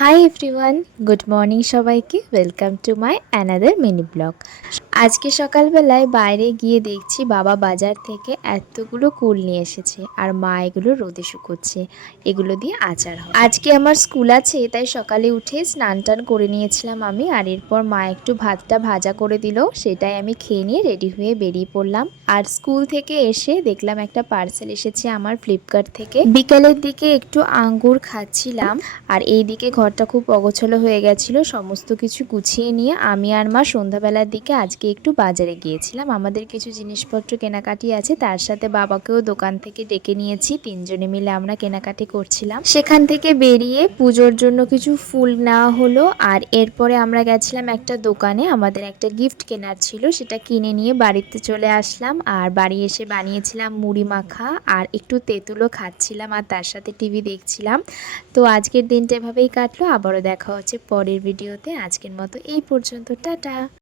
Hi everyone, good morning সবাইকে। Welcome to my another mini blog. আজকে সকালবেলায় বাইরে গিয়ে দেখছি বাবা বাজার থেকে এতগুলো কুল নিয়ে এসেছে আর মা এগুলো রোদে শুকোচ্ছে। এগুলো দিয়ে আচার হবে। আজকে আমার স্কুল আছে, তাই সকালে উঠে স্নান টান করে নিয়েছিলাম আমি। আর এরপর মা একটু ভাতটা ভাজা করে দিল, সেটাই আমি খেয়ে নিয়ে রেডি হয়ে বেরিয়ে পড়লাম। আর স্কুল থেকে এসে দেখলাম একটা পার্সেল এসেছে আমার ফ্লিপকার্ট থেকে। বিকালের দিকে একটু আঙ্গুর খাচ্ছিলাম আর এইদিকে ঘরটা খুব অগোছালো হয়ে গেছিলো। সমস্ত কিছু গুছিয়ে নিয়ে আমি আর মা সন্ধ্যাবেলার দিকে আজকে একটু বাজারে গিয়েছিলাম। আমাদের কিছু জিনিসপত্র কেনাকাটি আছে, তার সাথে বাবাকেও দোকান থেকে ডেকে নিয়েছি। তিনজনে মিলে আমরা কেনাকাটি করছিলাম। সেখান থেকে বেরিয়ে পুজোর জন্য কিছু ফুল নেওয়া হলো। আর এরপরে আমরা গেছিলাম একটা দোকানে, আমাদের একটা গিফট কেনার ছিল, সেটা কিনে নিয়ে বাড়িতে চলে আসলাম। আর বাড়ি এসে বানিয়েছিলাম মুড়ি মাখা আর একটু তেঁতুলও খাচ্ছিলাম আর তার সাথে টিভি দেখছিলাম। তো আজকের দিনটা এভাবেই কাটলো। আবারও দেখা হচ্ছে পরের ভিডিওতে। আজকের মতো এই পর্যন্ত, টাটা।